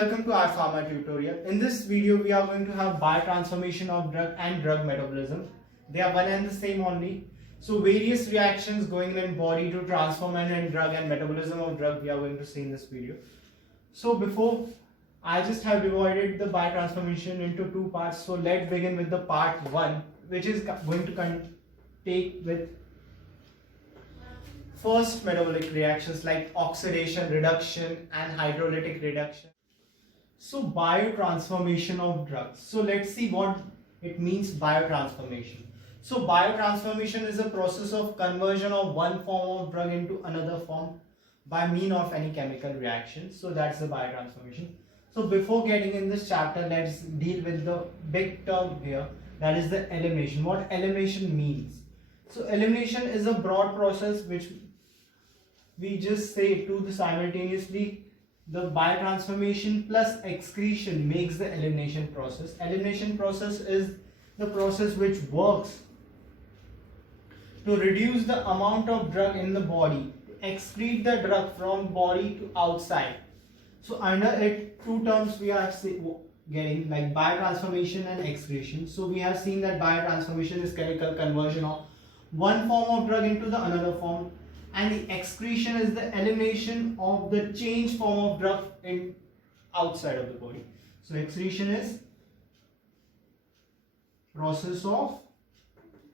welcome to our pharma tutorial. In this video we are going to have biotransformation of drug and drug metabolism. They are one and the same only. So various reactions going in body to transform and drug and metabolism of drug we are going to see in this video. So before, I just have divided the biotransformation into two parts. So let's begin with the part 1, which is going to take with first metabolic reactions like oxidation, reduction and hydrolytic reduction. So biotransformation of drugs. So let's see what it means, biotransformation. So biotransformation is a process of conversion of one form of drug into another form by mean of any chemical reaction. So that's the biotransformation. So before getting in this chapter, let's deal with the big term here, that is the elimination. What elimination means? So elimination is a broad process which we just say to the simultaneously the biotransformation plus excretion makes the elimination process. Elimination process is the process which works to reduce the amount of drug in the body, to excrete the drug from body to outside. So under it, two terms we are getting, like biotransformation and excretion. So we have seen that biotransformation is chemical conversion of one form of drug into the another form, and the excretion is the elimination of the changed form of drug in outside of the body. So excretion is process of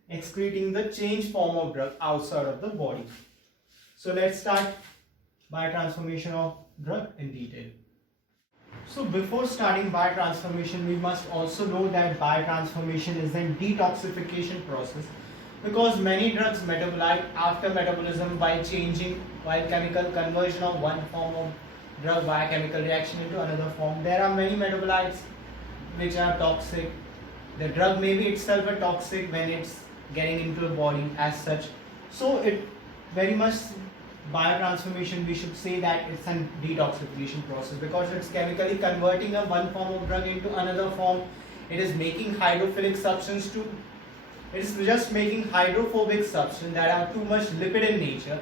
excreting the changed form of drug outside of the body. So let's start biotransformation of drug in detail. So before starting biotransformation, we must also know that biotransformation is a detoxification process, because many drugs metabolize after metabolism by chemical conversion of one form of drug by chemical reaction into another form. There are many metabolites which are toxic. The drug may be itself a toxic when it's getting into the body as such. So it very much biotransformation, we should say that it's a detoxification process, because it's chemically converting a one form of drug into another form. It is making hydrophilic substance to it is just making hydrophobic substance that are too much lipid in nature,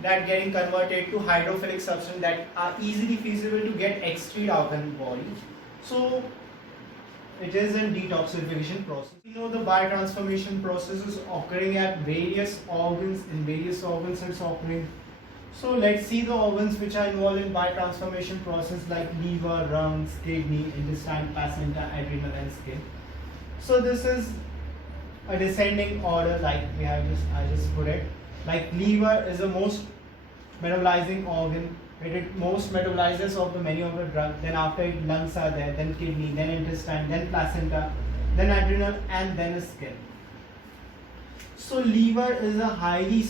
that getting converted to hydrophilic substance that are easily feasible to get excreted out in the body. So it is a detoxification process. We know the biotransformation process is occurring at various organs. In various organs it's occurring. So let's see the organs which are involved in biotransformation process, like liver, lungs, kidney, intestine, placenta, adrenal and skin. So this is a descending order, like I just put it. Like liver is the most metabolizing organ. It most metabolizes of the many of the drug. Then after it, lungs are there, then kidney, then intestine, then placenta, then adrenal, and then skin. So liver is a highly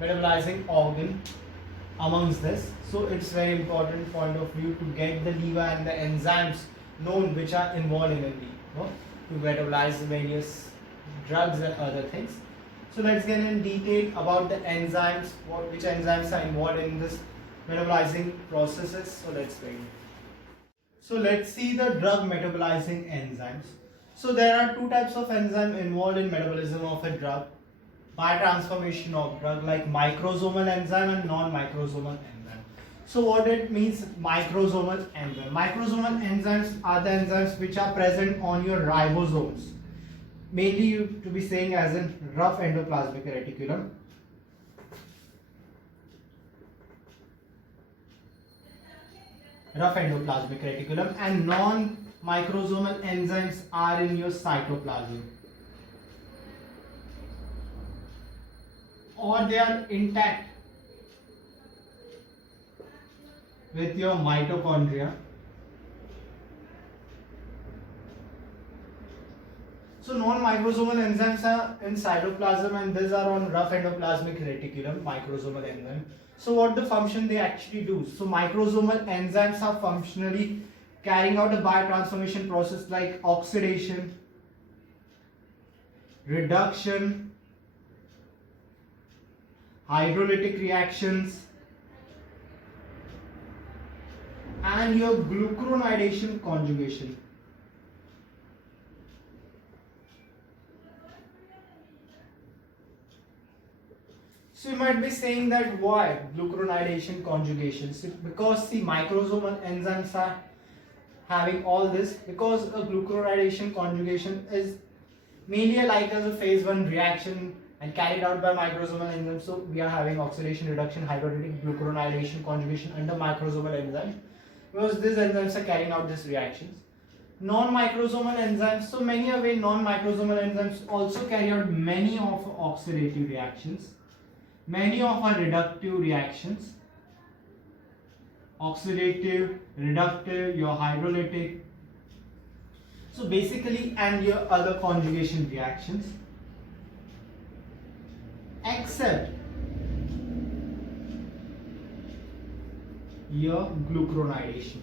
metabolizing organ amongst this. So it's very important point of view to get the liver and the enzymes known which are involved in the liver to metabolize the various drugs and other things. So let's get in detail about the enzymes, which enzymes are involved in this metabolizing processes. So let's begin. So let's see the drug metabolizing enzymes. So there are two types of enzyme involved in metabolism of a drug, biotransformation of drug, like microsomal enzyme and non-microsomal enzyme. So what it means, microsomal enzyme. Microsomal enzymes are the enzymes which are present on your ribosomes. Mainly you to be saying as in rough endoplasmic reticulum. Rough endoplasmic reticulum, and non-microsomal enzymes are in your cytoplasm, or they are intact with your mitochondria. So non-microsomal enzymes are in cytoplasm, and these are on rough endoplasmic reticulum, microsomal enzyme. So what the function they actually do? So microsomal enzymes are functionally carrying out a biotransformation process like oxidation, reduction, hydrolytic reactions, and your glucuronidation conjugation. So you might be saying that why glucuronidation conjugation? So because the microsomal enzymes are having all this, because a glucuronidation conjugation is mainly like as a phase 1 reaction and carried out by microsomal enzymes. So we are having oxidation reduction hydrolytic glucuronidation conjugation under microsomal enzymes because these enzymes are carrying out these reactions. Non-microsomal enzymes, so many a way non-microsomal enzymes also carry out many of oxidative reactions, many of our reductive reactions, oxidative, reductive, your hydrolytic, so basically, and your other conjugation reactions, except your glucuronidation.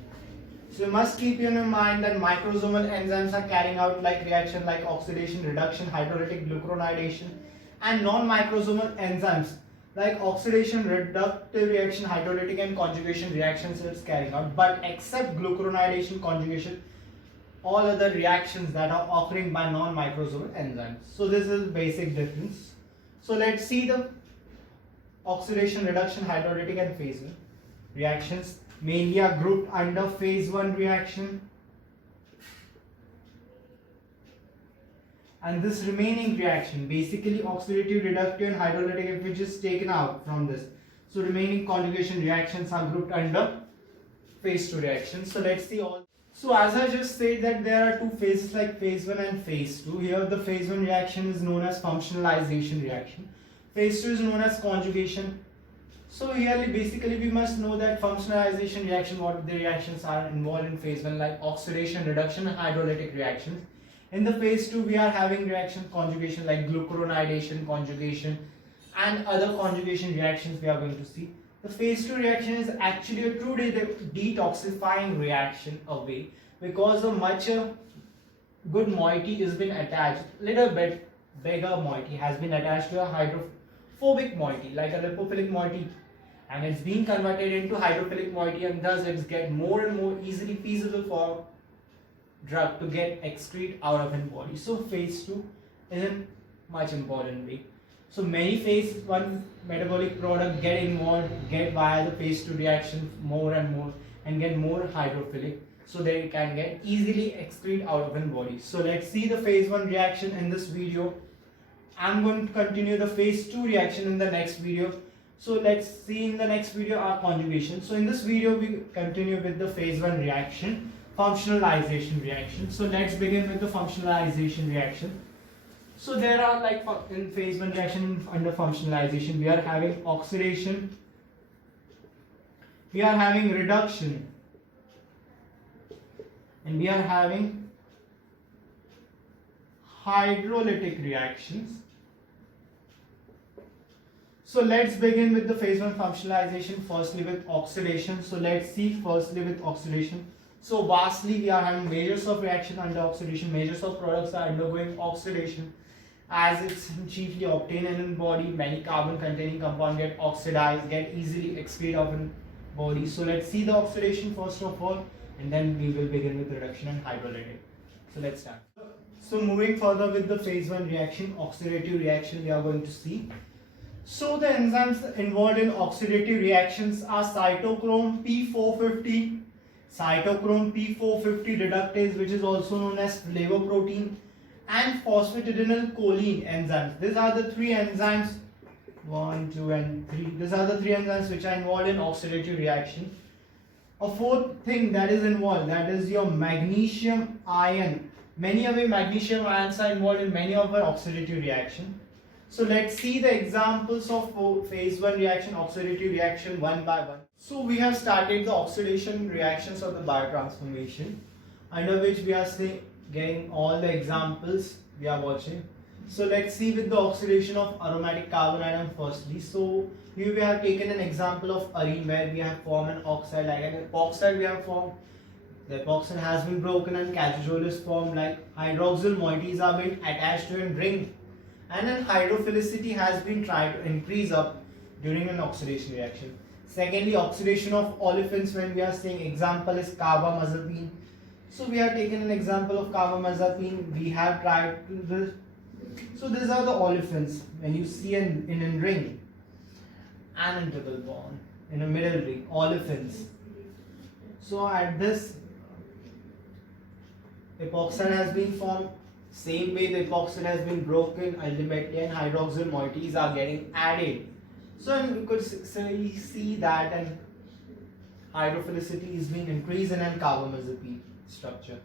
So you must keep in mind that microsomal enzymes are carrying out like reaction like oxidation, reduction, hydrolytic glucuronidation, and non-microsomal enzymes like oxidation, reductive reaction, hydrolytic and conjugation reactions it's carrying out. But except glucuronidation conjugation, all other reactions that are occurring by non-microsomal enzymes. So this is basic difference. So let's see the oxidation, reduction, hydrolytic and phase 1 reactions. Mainly are grouped under phase 1 reaction, and this remaining reaction basically oxidative, reductive and hydrolytic, which is taken out from this. So remaining conjugation reactions are grouped under phase 2 reactions. So let's see all. So as I just said that there are two phases like phase 1 and phase 2. Here the phase 1 reaction is known as functionalization reaction. Phase 2 is known as conjugation. So here basically we must know that functionalization reaction, what the reactions are involved in phase 1 like oxidation, reduction and hydrolytic reactions. In the phase 2 we are having reaction conjugation like glucuronidation conjugation and other conjugation reactions we are going to see. The phase 2 reaction is actually a true detoxifying reaction away because a much good moiety has been attached, little bit bigger moiety has been attached to a hydrophobic moiety like a lipophilic moiety, and it's being converted into hydrophilic moiety, and thus it's get more and more easily feasible for drug to get excrete out of in body. So phase 2 is a much important way. So many phase 1 metabolic product get involved, get via the phase 2 reaction more and more and get more hydrophilic, so they can get easily excrete out of in body. So let's see the phase 1 reaction in this video. I'm going to continue the phase 2 reaction in the next video. So let's see in the next video our conjugation. So in this video we continue with the phase 1 reaction, functionalization reaction. So let's begin with the functionalization reaction. So there are like in phase 1 reaction under functionalization we are having oxidation, we are having reduction, and we are having hydrolytic reactions. So let's begin with the phase 1 functionalization firstly with oxidation. So let's see firstly with oxidation. So vastly we are having measures of reaction under oxidation, measures of products are undergoing oxidation as it's chiefly obtained in body. Many carbon containing compound get oxidized, get easily excreted out in body. So let's see the oxidation first of all, and then we will begin with reduction and hydrolytic. So let's start. So moving further with the phase 1 reaction, oxidative reaction we are going to see. So the enzymes involved in oxidative reactions are cytochrome P450, cytochrome P450 reductase, which is also known as flavoprotein, and phosphatidylcholine enzymes. These are the three enzymes, 1, 2 and 3. These are the three enzymes which are involved in oxidative reaction. A fourth thing that is involved, that is your magnesium ion. Many of the magnesium ions are involved in many of our oxidative reaction. So let's see the examples of phase 1 reaction, oxidative reaction one by one. So we have started the oxidation reactions of the biotransformation, under which we are getting all the examples we are watching. So let's see with the oxidation of aromatic carbon atom firstly. So here we have taken an example of arene where we have formed an oxide, like an epoxide we have formed. The epoxide has been broken and calcium is formed, like hydroxyl moieties are being attached to a ring, and then hydrophilicity has been tried to increase up during an oxidation reaction. Secondly, oxidation of olefins, when we are saying example is carbamazepine. So we have taken an example of carbamazepine, we have tried this. So these are the olefins when you see in a ring. and a double bond in a middle ring, olefins. So at this, epoxide has been formed. Same way the epoxide has been broken ultimately, and hydroxyl moieties are getting added. So we could see that and hydrophilicity is being increased in a carbamazepine structure.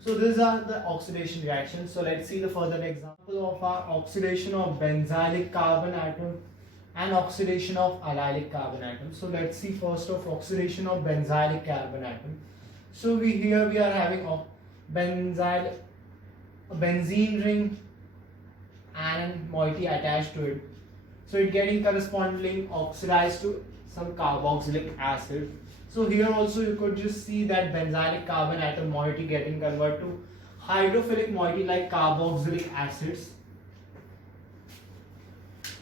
So these are the oxidation reactions. So let's see the further example of our oxidation of benzylic carbon atom and oxidation of allylic carbon atom. So let's see first of oxidation of benzylic carbon atom. So we are having a benzene ring and a moiety attached to it. So it getting correspondingly oxidized to some carboxylic acid. So here also you could just see that benzylic carbon atom moiety getting converted to hydrophilic moiety like carboxylic acids.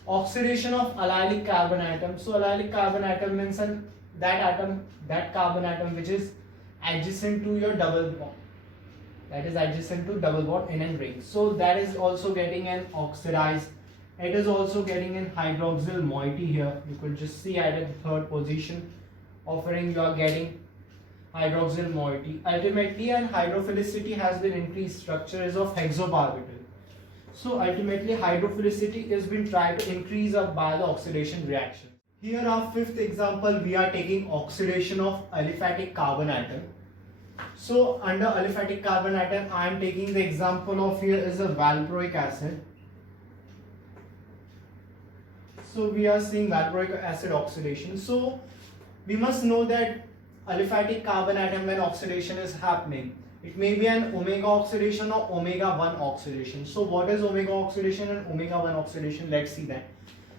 Oxidation of allylic carbon atom. So allylic carbon atom means that carbon atom which is adjacent to your double bond. That is adjacent to double bond in a ring. So that is also getting an oxidized. It is also getting an hydroxyl moiety here. You could just see at the third position offering you are getting hydroxyl moiety. Ultimately, and hydrophilicity has been increased. Structure is of hexobarbital. So ultimately, hydrophilicity is being tried to increase up by the oxidation reaction. Here, our fifth example, we are taking oxidation of aliphatic carbon atom. So under aliphatic carbon atom, I am taking the example of here is a valproic acid. So we are seeing valproic acid oxidation. So we must know that aliphatic carbon atom when oxidation is happening, it may be an omega oxidation or omega 1 oxidation. So what is omega oxidation and omega 1 oxidation? Let's see that.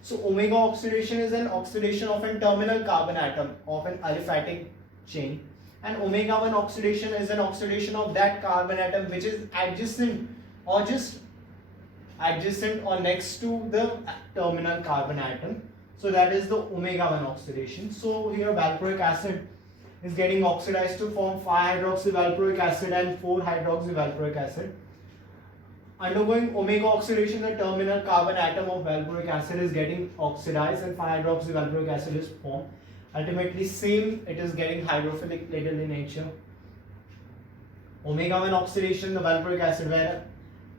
So omega oxidation is an oxidation of a terminal carbon atom of an aliphatic chain, and omega 1 oxidation is an oxidation of that carbon atom which is adjacent or just adjacent or next to the terminal carbon atom. So that is the omega 1 oxidation. So here valproic acid is getting oxidized to form 5-hydroxy valproic acid and 4-hydroxy valproic acid. Undergoing omega oxidation, the terminal carbon atom of valproic acid is getting oxidized and 5-hydroxy valproic acid is formed. Ultimately same, it is getting hydrophilic later in nature. Omega 1 oxidation, the valproic acid where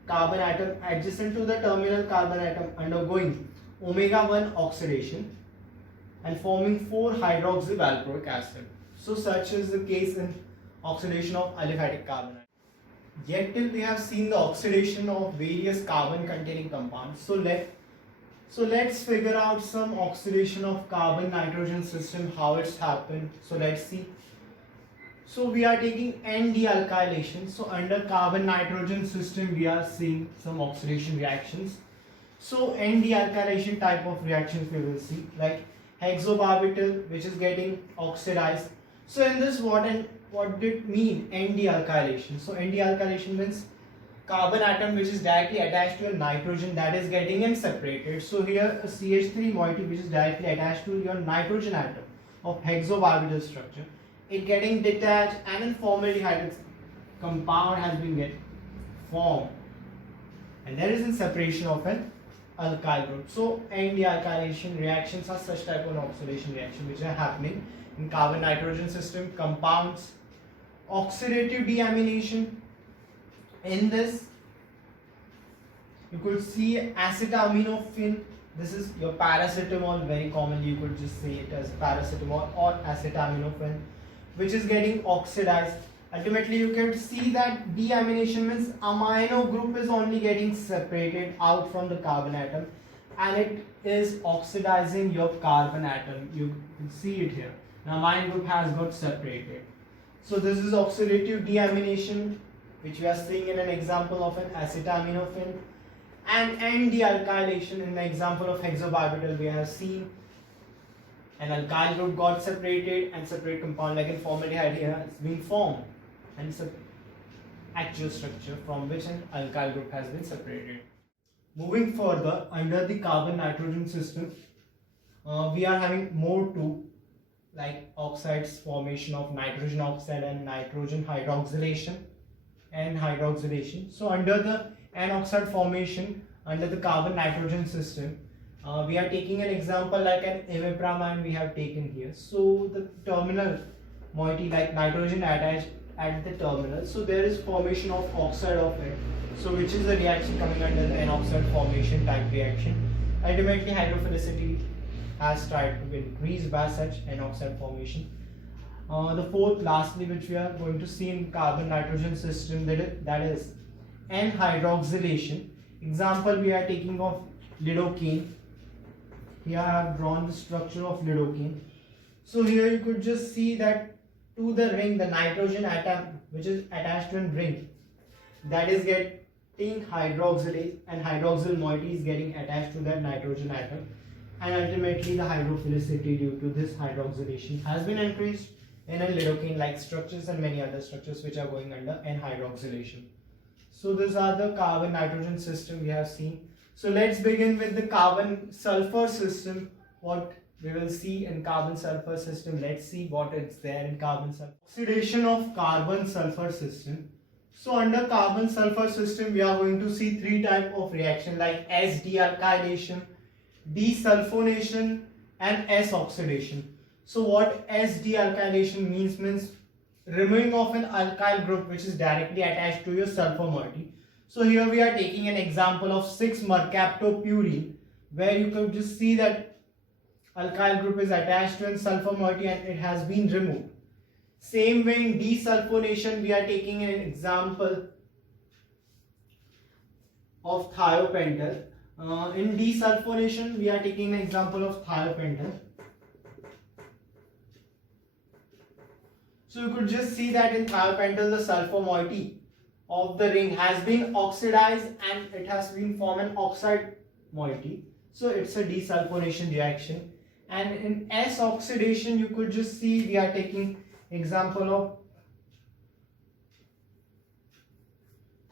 carbon atom adjacent to the terminal carbon atom undergoing omega 1 oxidation and forming 4-hydroxy valproic acid. So such is the case in oxidation of aliphatic carbon atom. Yet till we have seen the oxidation of various carbon containing compounds. So let's figure out some oxidation of carbon nitrogen system, how it's happened. So let's see. So we are taking N-dealkylation. So under carbon nitrogen system we are seeing some oxidation reactions. So N-dealkylation type of reactions we will see, like hexobarbital which is getting oxidized. So in this what did it mean N-dealkylation? So N-dealkylation means carbon atom which is directly attached to a nitrogen that is getting separated. So here a CH3 moiety which is directly attached to your nitrogen atom of hexobarbital structure, it getting detached and then formaldehyde compound has been formed, and there is a separation of an alkyl group. So N-dealkylation reactions are such type of oxidation reaction which are happening in carbon nitrogen system compounds. Oxidative deamination, in this you could see acetaminophen. This is your paracetamol, very commonly you could just say it as paracetamol or acetaminophen, which is getting oxidized. Ultimately you can see that deamination means amino group is only getting separated out from the carbon atom and it is oxidizing your carbon atom. You can see it here. The amino group has got separated. So this is oxidative deamination which we are seeing in an example of an acetaminophen, and N-dealkylation in the example of hexobarbital we have seen an alkyl group got separated and separate compound like in formaldehyde here has been formed, and it's an actual structure from which an alkyl group has been separated. Moving further, under the carbon nitrogen system we are having more two, like oxides formation of nitrogen oxide and nitrogen hydroxylation and hydroxylation. So under the N oxide formation under the carbon nitrogen system We are taking an example like an imipramine we have taken here. So the terminal moiety, like nitrogen attached at the terminal, so there is formation of oxide of it. So which is the reaction coming under the N-oxide formation type reaction. Ultimately hydrophilicity has tried to be increased by such N-oxide formation. The fourth, lastly, which we are going to see in carbon nitrogen system, that is N-hydroxylation. Example we are taking of lidocaine. Here I have drawn the structure of lidocaine. So here you could just see that to the ring, the nitrogen atom which is attached to a ring, that is getting hydroxylase, and hydroxyl moiety is getting attached to that nitrogen atom, and ultimately the hydrophilicity due to this hydroxylation has been increased in a lidocaine like structures and many other structures which are going under N-hydroxylation. So these are the carbon nitrogen system we have seen. So let's begin with the carbon sulfur system. What we will see in carbon sulfur system, let's see what is there in carbon sulfur. Oxidation of carbon sulfur system. So under carbon sulfur system we are going to see three type of reaction like S-dealkylation, desulfonation and S-oxidation. So what S-dealkylation means removing of an alkyl group which is directly attached to your sulfur moiety. So here we are taking an example of 6-mercaptopurine, where you could just see that alkyl group is attached to a sulfur moiety and it has been removed. Same way in desulfonation we are taking an example of thiopental. In desulfonation we are taking an example of thiopental. So you could just see that in thiopental the sulfur moiety of the ring has been oxidized and it has been formed an oxide moiety. So it's a desulfonation reaction. And in S-oxidation you could just see we are taking example of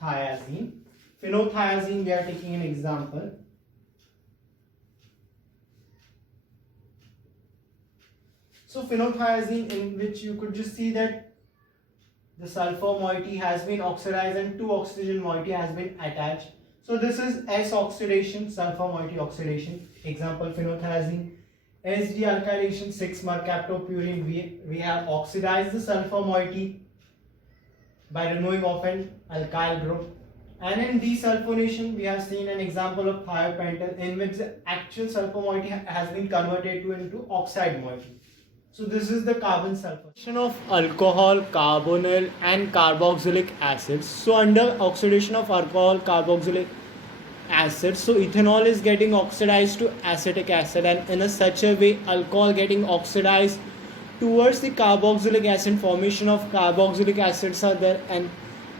thiazine. Phenothiazine we are taking an example. So phenothiazine, in which you could just see that the sulfur moiety has been oxidized and 2 oxygen moiety has been attached. So this is S-oxidation, sulfur moiety oxidation. Example phenothiazine. S-dealkylation, 6-mercaptopurine, we have oxidized the sulfur moiety by removing of an alkyl group. And in desulfonation we have seen an example of thiopental in which the actual sulfur moiety has been converted into oxide moiety. So this is the carbon sulfur. Of alcohol, carbonyl and carboxylic acids. So under oxidation of alcohol, carboxylic acid, so ethanol is getting oxidized to acetic acid, and in such a way alcohol getting oxidized towards the carboxylic acid, formation of carboxylic acids are there, and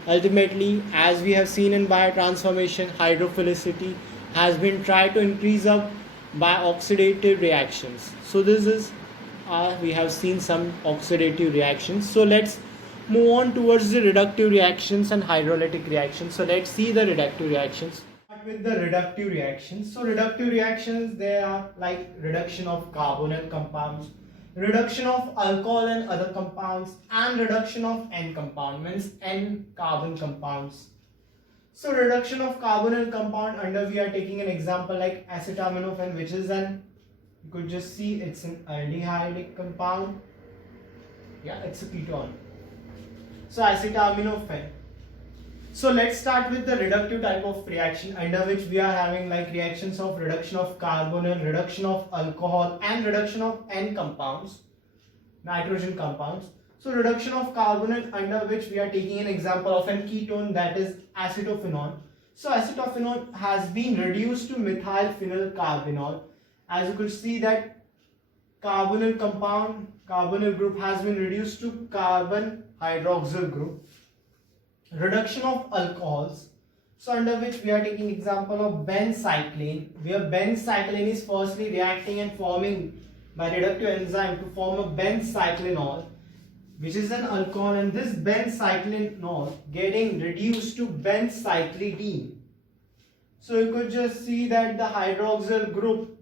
ultimately as we have seen in biotransformation, hydrophilicity has been tried to increase up by oxidative reactions. So this is we have seen some oxidative reactions. So let's move on towards the reductive reactions and hydrolytic reactions. So let's see the reductive reactions. Start with the reductive reactions. So reductive reactions, they are like reduction of carbonyl compounds, reduction of alcohol and other compounds, and reduction of N compound, means N carbon compounds. So reduction of carbonyl compound, under we are taking an example like acetaminophen, which is an, you could just see it's an aldehydic compound. Yeah, it's a ketone. So acetaminophen. So let's start with the reductive type of reaction, under which we are having like reactions of reduction of carbonyl, reduction of alcohol and reduction of N compounds, nitrogen compounds. So reduction of carbonyl, under which we are taking an example of an ketone, that is acetophenone. So acetophenone has been reduced to methyl phenyl carbinol. As you could see that carbonyl compound, carbonyl group has been reduced to carbon hydroxyl group. Reduction of alcohols, so under which we are taking example of benzyclane, where benzyclane is firstly reacting and forming by reductive enzyme to form a benzyclinol, which is an alcohol, and this benzyclinol getting reduced to benzyclidine. So you could just see that the hydroxyl group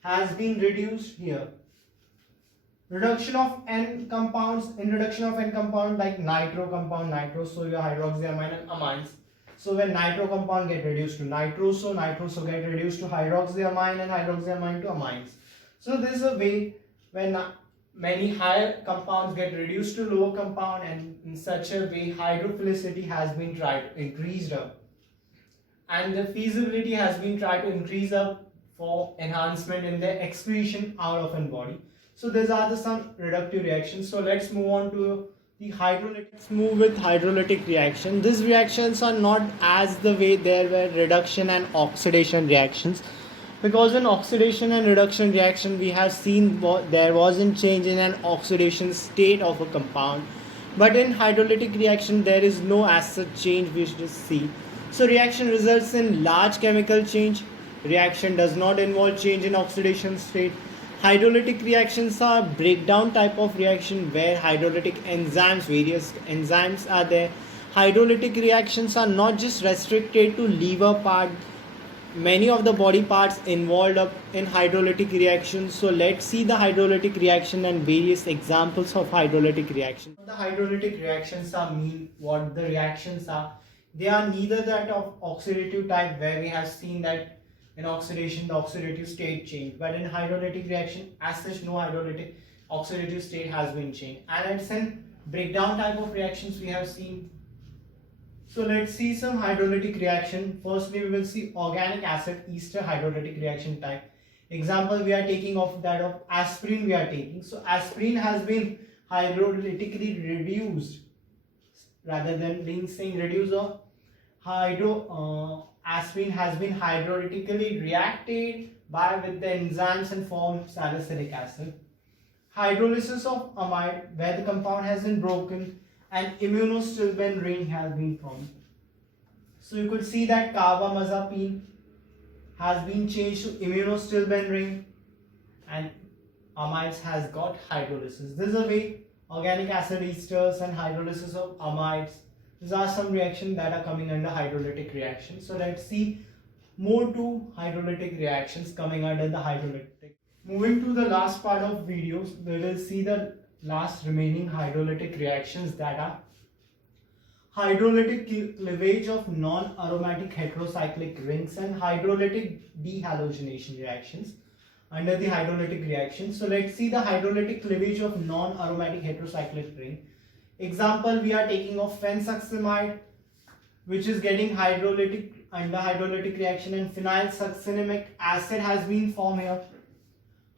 has been reduced here. Reduction of N compounds, in reduction of N compound like nitro compound, nitro, so your hydroxyamine and amines. So when nitro compound get reduced to nitroso, nitroso get reduced to hydroxyamine, and hydroxyamine to amines. So this is a way when many higher compounds get reduced to lower compound, and in such a way hydrophilicity has been increased up, and the feasibility has been tried to increase up for enhancement in the excretion out of a body. So these are some reductive reactions. So let's move on to the hydrolytic. Let's move with hydrolytic reaction. These reactions are not as the way there were reduction and oxidation reactions, because in oxidation and reduction reaction we have seen there wasn't change in an oxidation state of a compound, but in hydrolytic reaction there is no as such change we should see. So reaction results in large chemical change. Reaction does not involve change in oxidation state. Hydrolytic reactions are breakdown type of reaction where hydrolytic enzymes, various enzymes are there. Hydrolytic reactions are not just restricted to liver part. Many of the body parts involved up in hydrolytic reactions. So let's see the hydrolytic reaction and various examples of hydrolytic reaction. The hydrolytic reactions are mean what the reactions are. They are neither that of oxidative type where we have seen that in oxidation the oxidative state changed, but in hydrolytic reaction as such no hydrolytic oxidative state has been changed, and it's in breakdown type of reactions we have seen. So let's see some hydrolytic reaction. Firstly we will see organic acid ester hydrolytic reaction type. Example we are taking of that of aspirin we are taking. So aspirin has been hydrolytically reduced rather than being saying reduced, or aspirin has been hydrolytically reacted by with the enzymes and formed salicylic acid. Hydrolysis of amide where the compound has been broken and immunostilben ring has been formed. So you could see that carbamazepine has been changed to immunostilben ring and amides has got hydrolysis. This is a way organic acid esters and hydrolysis of amides. These are some reactions that are coming under hydrolytic reaction. So let's see more two hydrolytic reactions coming under the hydrolytic. Moving to the last part of videos, we will see the last remaining hydrolytic reactions that are hydrolytic cleavage of non-aromatic heterocyclic rings and hydrolytic dehalogenation reactions under the hydrolytic reaction. So let's see the hydrolytic cleavage of non-aromatic heterocyclic ring. Example we are taking of phensuximide, which is getting hydrolytic under hydrolytic reaction, and phenylsuccinimic acid has been formed here.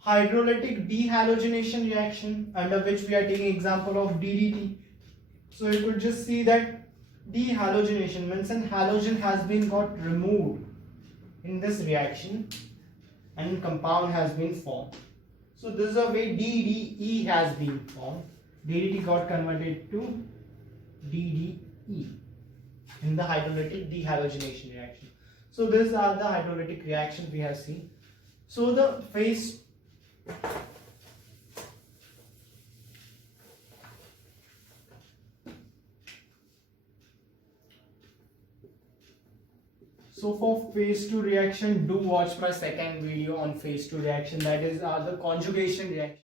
Hydrolytic dehalogenation reaction under which we are taking example of DDT. So you could just see that dehalogenation means an halogen has been got removed in this reaction and compound has been formed. So this is a way DDE has been formed. DDT got converted to DDE in the hydrolytic dehalogenation reaction. So these are the hydrolytic reactions we have seen. So the phase for phase 2 reaction, do watch my second video on phase 2 reaction, that is the conjugation reaction.